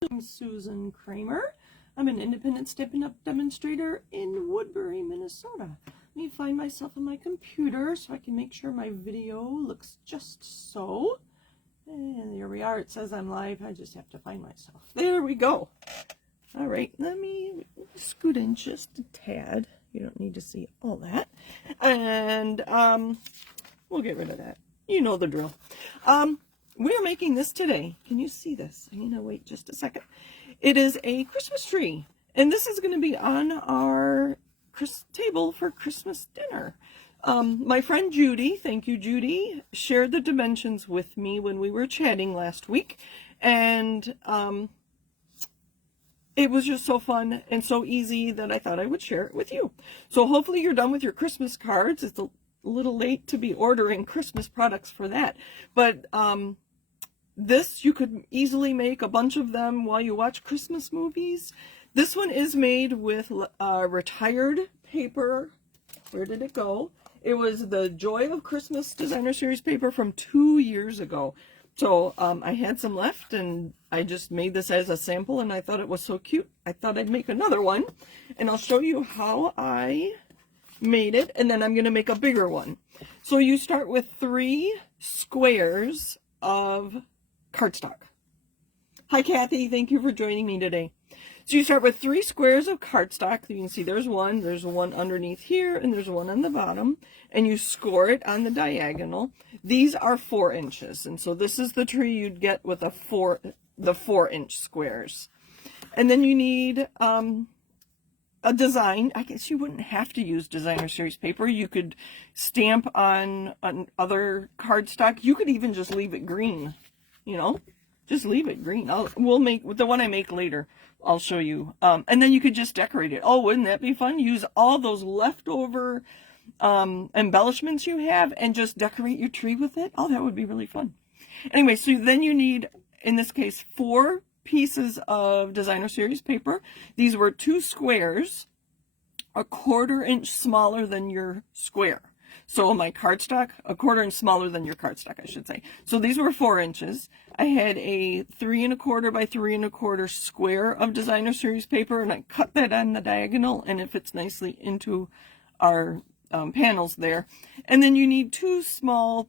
I'm Susan Kramer. I'm an independent Stampin' Up! Demonstrator in Woodbury, Minnesota. Let me find myself on my computer so I can make sure my video looks just so. And there we are. It says I'm live. I just have to find myself. There we go. All right, let me scoot in just a tad. You don't need to see all that. And we'll get rid of that. You know the drill. We're making this today. Can you see this? I need to wait just a second. It is a Christmas tree. And this is going to be on our table for Christmas dinner. My friend Judy, thank you Judy, shared the dimensions with me when we were chatting last week. And it was just so fun and so easy that I thought I would share it with you. So hopefully you're done with your Christmas cards. It's a little late to be ordering Christmas products for that. But this, you could easily make a bunch of them while you watch Christmas movies. This one is made with retired paper. Where did it go? It was the Joy of Christmas Designer Series paper from 2 years ago. So I had some left and I just made this as a sample and I thought it was so cute. I thought I'd make another one and I'll show you how I made it, and then I'm going to make a bigger one. So you start with 3 squares of cardstock. Hi Kathy, thank you for joining me today. So you start with 3 squares of cardstock. You can see there's one underneath here, and there's one on the bottom, and you score it on the diagonal. These are 4 inches, and so this is the tree you'd get with the 4-inch squares. And then you need a design. I guess you wouldn't have to use designer series paper. You could stamp on other cardstock. You could even just leave it green, you know, just leave it green. We'll make the one I make later. I'll show you. And then you could just decorate it. Oh, wouldn't that be fun? Use all those leftover embellishments you have and just decorate your tree with it. Oh, that would be really fun. Anyway, so then you need, in this case, 4 pieces of designer series paper. These were 2 squares, a 1/4 inch smaller than your square. So my cardstock, a 1/4 inch smaller than your cardstock, I should say. So these were 4 inches. I had a 3 1/4 by 3 1/4 square of designer series paper, and I cut that on the diagonal, and it fits nicely into our panels there. And then you need 2 small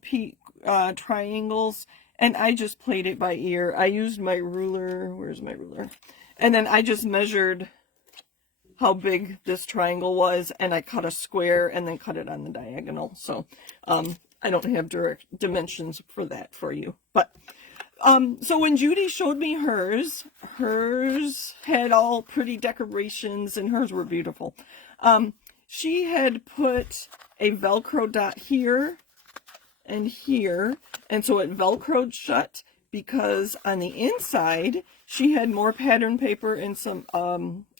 triangles. And I just played it by ear. I used my ruler. Where's my ruler? And then I just measured how big this triangle was, and I cut a square and then cut it on the diagonal. So I don't have direct dimensions for that for you. But so when Judy showed me hers had all pretty decorations, and hers were beautiful. She had put a Velcro dot here and here, and so it velcroed shut because on the inside she had more pattern paper and some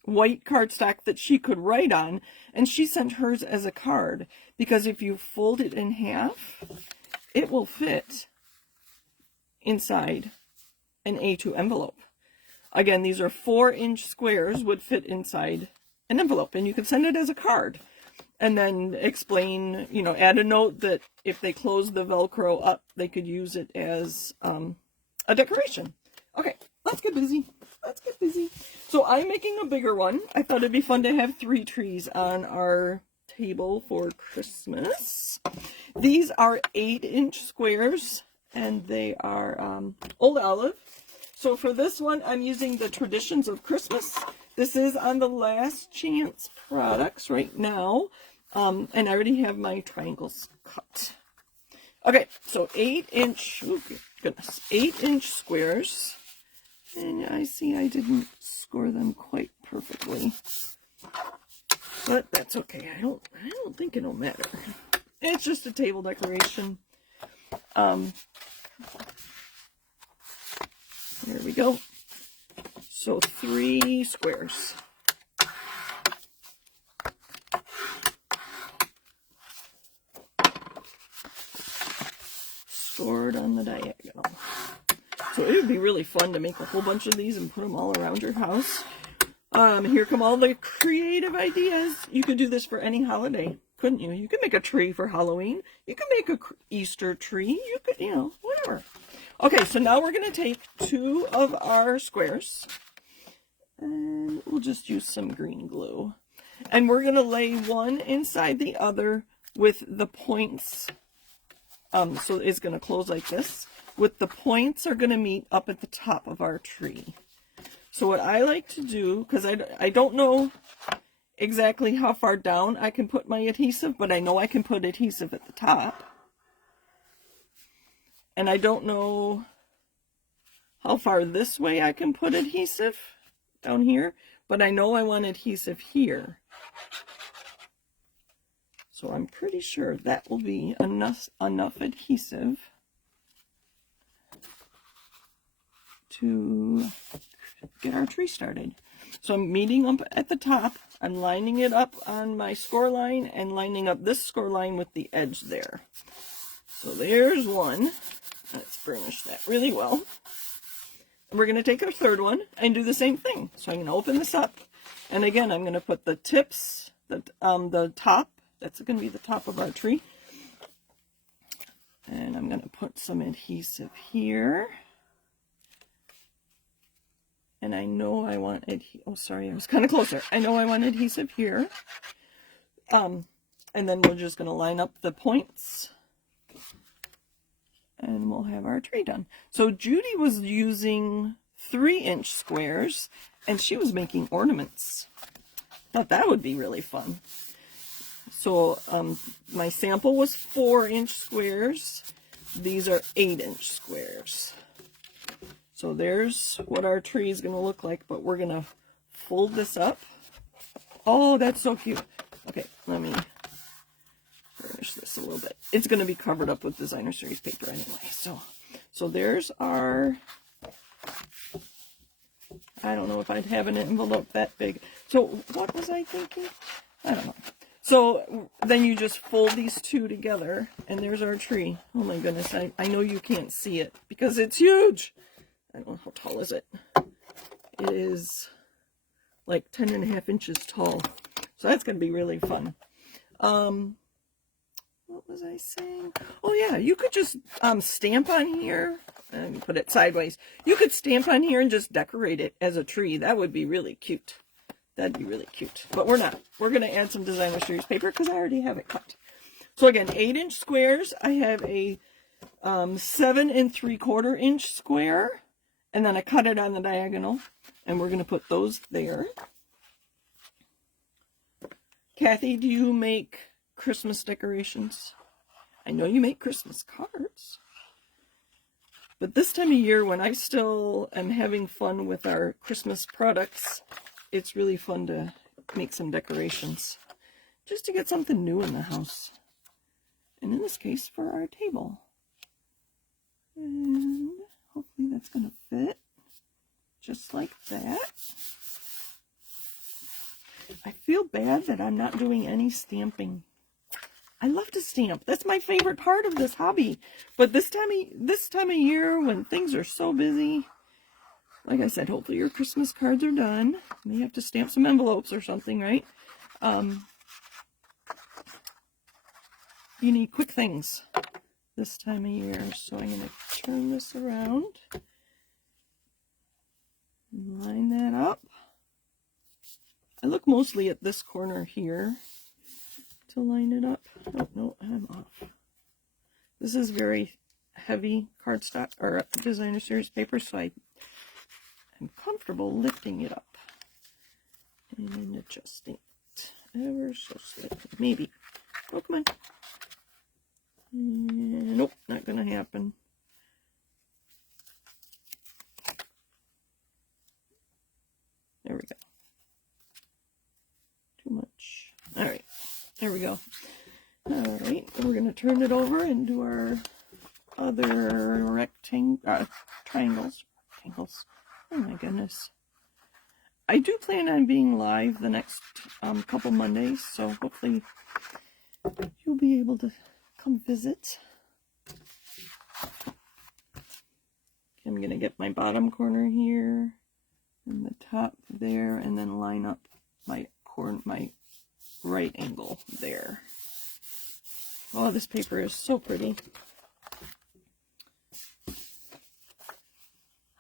white cardstock that she could write on, and she sent hers as a card because if you fold it in half, it will fit inside an A2 envelope. Again, these are 4-inch squares, would fit inside an envelope, and you could send it as a card. And then explain, you know, add a note that if they close the Velcro up, they could use it as a decoration. Okay, let's get busy. Let's get busy. So I'm making a bigger one. I thought it'd be fun to have 3 trees on our table for Christmas. These are 8-inch squares, and they are Old Olive. So for this one, I'm using the Traditions of Christmas. This is on the Last Chance products right now. And I already have my triangles cut. Okay, so 8-inch, oh goodness, 8-inch squares. And I see I didn't score them quite perfectly. But that's okay. I don't think it'll matter. It's just a table decoration. There we go. So 3 squares. Scored on the diagonal. So it would be really fun to make a whole bunch of these and put them all around your house. Here come all the creative ideas. You could do this for any holiday, couldn't you? You could make a tree for Halloween. You could make a Easter tree. You could, you know, whatever. Okay, so now we're going to take 2 of our squares, and we'll just use some green glue. And we're going to lay one inside the other with the points. So it's going to close like this. With the points are going to meet up at the top of our tree. So what I like to do, because I don't know exactly how far down I can put my adhesive, but I know I can put adhesive at the top. And I don't know how far this way I can put adhesive down here, but I know I want adhesive here. So I'm pretty sure that will be enough adhesive to get our tree started. So I'm meeting up at the top. I'm lining it up on my score line and lining up this score line with the edge there. So there's one. Let's burnish that really well. And we're going to take our third one and do the same thing. So I'm going to open this up. And again, I'm going to put the tips, the top. That's going to be the top of our tree. And I'm going to put some adhesive here. And I know I want oh, sorry, I was kind of closer. I know I want adhesive here. And then we're just going to line up the points. And we'll have our tree done. So Judy was using 3-inch squares, and she was making ornaments. Thought that would be really fun. So my sample was 4-inch squares. These are 8-inch squares. So there's what our tree is going to look like, but we're going to fold this up. Oh, that's so cute. Okay, let me burnish this a little bit. It's going to be covered up with designer series paper anyway. So there's our, I don't know if I'd have an envelope that big. So what was I thinking? I don't know. So then you just fold these 2 together, and there's our tree. Oh my goodness, I know you can't see it because it's huge. I don't know, how tall is it? It is like 10.5 inches tall. So that's going to be really fun. What was I saying? Oh yeah, you could just stamp on here and put it sideways. You could stamp on here and just decorate it as a tree. That would be really cute. That'd be really cute. But we're not. We're going to add some designer series paper because I already have it cut. So again, 8-inch squares. I have a 7 3/4 inch square. And then I cut it on the diagonal. And we're going to put those there. Kathy, do you make Christmas decorations? I know you make Christmas cards. But this time of year, when I still am having fun with our Christmas products, it's really fun to make some decorations. Just to get something new in the house. And in this case, for our table. And hopefully that's going to fit. Just like that. I feel bad that I'm not doing any stamping. I love to stamp. That's my favorite part of this hobby. But this time of year, when things are so busy, like I said, hopefully your Christmas cards are done. You have to stamp some envelopes or something, right? You need quick things this time of year. So I'm going to turn this around. Line that up. I look mostly at this corner here to line it up. Oh, no, I'm off. This is very heavy cardstock or designer series paper, so I'm comfortable lifting it up and adjusting it ever so slightly. Maybe. Oh, come on. And, nope, not going to happen. There we go. Too much. All right. There we go. All right. We're going to turn it over and do our other triangles. Rectangles. Oh my goodness. I do plan on being live the next couple Mondays, so hopefully you'll be able to come visit. I'm going to get my bottom corner here and the top there, and then line up my right angle there. Oh, this paper is so pretty.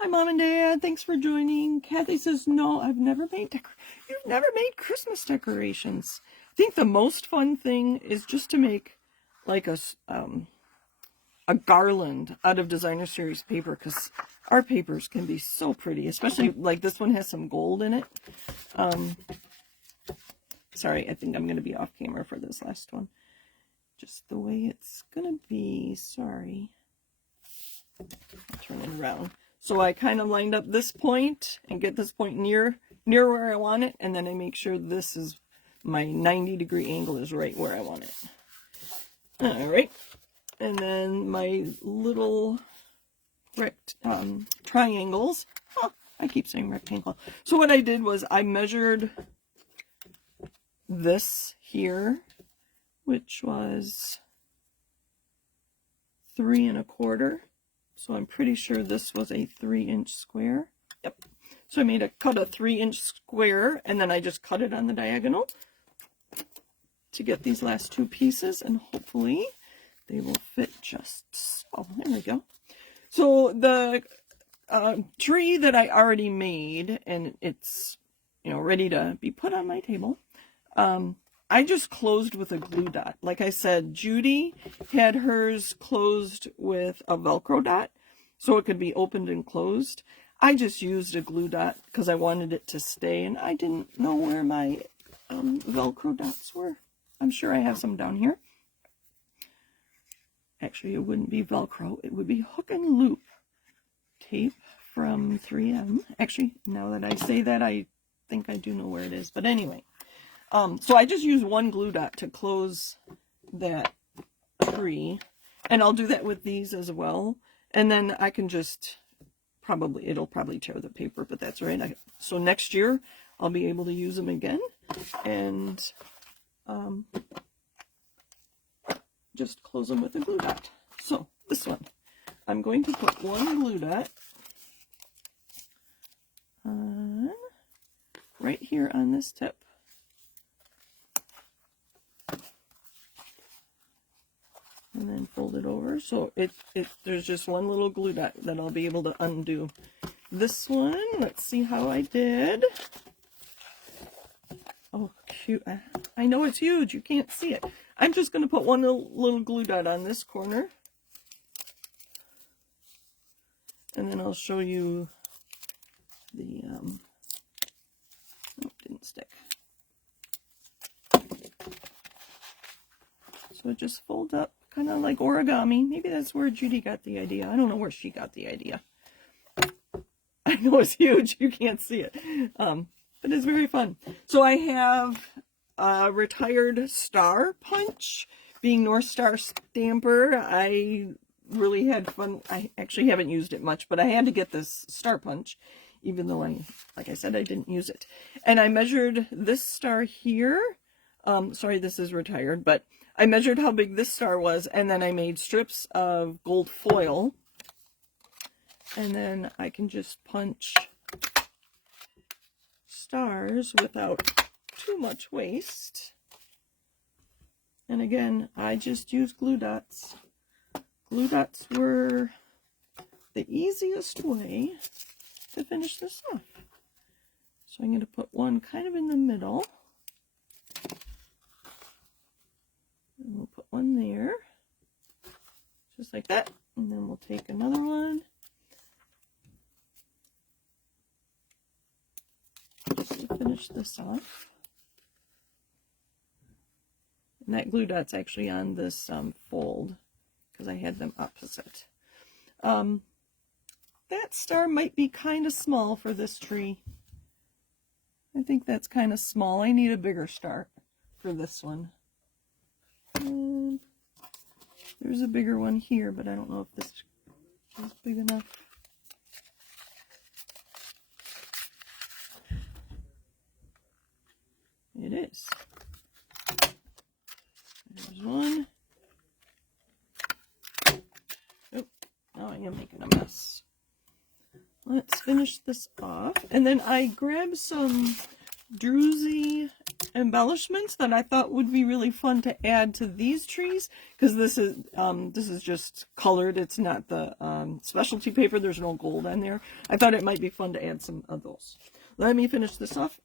Hi, Mom and Dad. Thanks for joining. Kathy says, no, I've never made You've never made Christmas decorations. I think the most fun thing is just to make like a garland out of designer series paper, because our papers can be so pretty, especially like this one has some gold in it. Sorry, I think I'm going to be off camera for this last one. Just the way it's going to be. Sorry. I'll turn it around. So I kind of lined up this point and get this point near where I want it, and then I make sure this is my 90-degree angle is right where I want it. All right. And then my little triangles. Oh, I keep saying rectangle. So what I did was I measured this here, which was 3 1/4. So I'm pretty sure this was a 3-inch square. Yep. So I cut a 3-inch square, and then I just cut it on the diagonal to get these last 2 pieces, and hopefully they will fit just so. There we go. So the tree that I already made, and it's, you know, ready to be put on my table, I just closed with a glue dot. Like I said, Judy had hers closed with a Velcro dot, so it could be opened and closed. I just used a glue dot because I wanted it to stay, and I didn't know where my Velcro dots were. I'm sure I have some down here. Actually, it wouldn't be Velcro. It would be hook and loop tape from 3M. Actually, now that I say that, I think I do know where it is. But anyway, so I just used one glue dot to close that tree. And I'll do that with these as well. And then I can just it'll probably tear the paper, but that's all right. So next year, I'll be able to use them again. And just close them with a glue dot. So this one, I'm going to put one glue dot on right here on this tip. And then fold it over. So there's just one little glue dot that I'll be able to undo. This one, let's see how I did. Oh, cute. I know it's huge. You can't see it. I'm just going to put one little glue dot on this corner. And then I'll show you the, oh, didn't stick. So it just folds up, kind of like origami. Maybe that's where Judy got the idea. I don't know where she got the idea. I know it's huge. You can't see it. But it's very fun. So I have a retired star punch. Being North Star Stamper, I really had fun. I actually haven't used it much, but I had to get this star punch, even though like I said, I didn't use it. And I measured this star here. Sorry, this is retired, but I measured how big this star was, and then I made strips of gold foil. And then I can just punch stars without too much waste. And again, I just use glue dots. Glue dots were the easiest way to finish this off. So I'm going to put one kind of in the middle. And we'll put one there, just like that. And then we'll take another one. Just to finish this off. And that glue dot's actually on this fold, because I had them opposite. That star might be kind of small for this tree. I think that's kind of small. I need a bigger star for this one. And there's a bigger one here, but I don't know if this is big enough. It is. There's one. Oh, now I am making a mess. Let's finish this off. And then I grabbed some Druzy embellishments that I thought would be really fun to add to these trees, because this is just colored. It's not the specialty paper. There's no gold on there. I thought it might be fun to add some of those. Let me finish this off,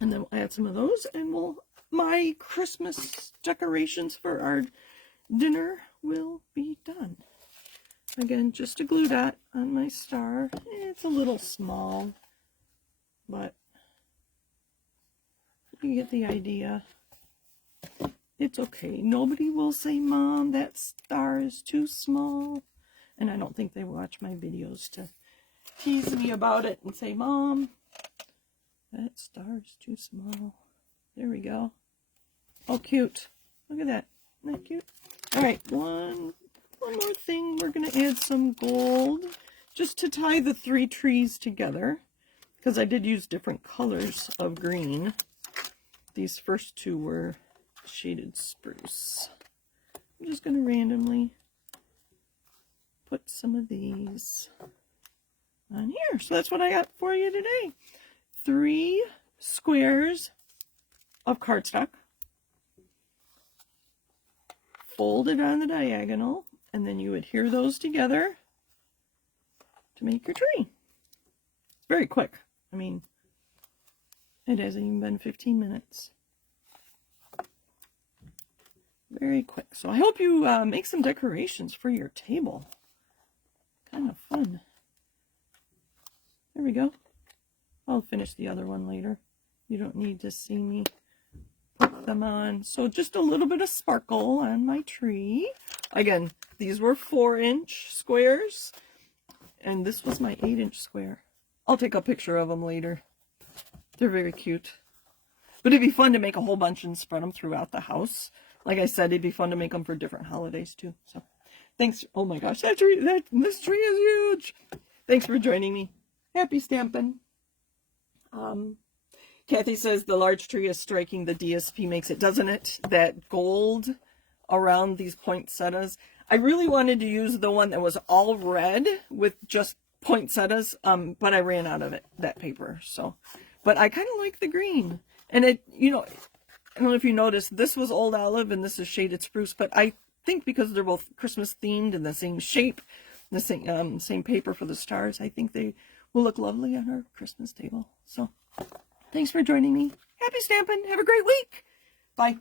and then we'll add some of those, and my Christmas decorations for our dinner will be done. Again, just a glue dot on my star. It's a little small, but you get the idea. It's okay. Nobody will say, Mom, that star is too small. And I don't think they watch my videos to tease me about it and say, Mom, that star is too small. There we go. Oh, cute. Look at that. Isn't that cute? All right, one more thing. We're going to add some gold just to tie the 3 trees together, because I did use different colors of green. These first 2 were shaded spruce. I'm just going to randomly put some of these on here. So that's what I got for you today. 3 squares of cardstock, folded on the diagonal, and then you adhere those together to make your tree. It's very quick. I mean, it hasn't even been 15 minutes. Very quick. So I hope you make some decorations for your table. Kind of fun. There we go. I'll finish the other one later. You don't need to see me put them on. So just a little bit of sparkle on my tree. Again, these were 4-inch squares, and this was my 8-inch square. I'll take a picture of them later. They're very cute. But it'd be fun to make a whole bunch and spread them throughout the house. Like I said, it'd be fun to make them for different holidays too. So thanks. Oh my gosh, this tree is huge. Thanks for joining me. Happy stamping. Kathy says the large tree is striking. The DSP makes it, doesn't it? That gold around these poinsettias. I really wanted to use the one that was all red with just poinsettias, but I ran out of that paper. So, but I kind of like the green. And it, you know, I don't know if you noticed, this was old olive and this is shaded spruce, but I think because they're both Christmas themed and the same shape, the same paper for the stars, I think they will look lovely on our Christmas table. So thanks for joining me. Happy stamping. Have a great week. Bye.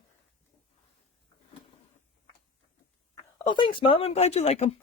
Oh, thanks, Mom. I'm glad you like them.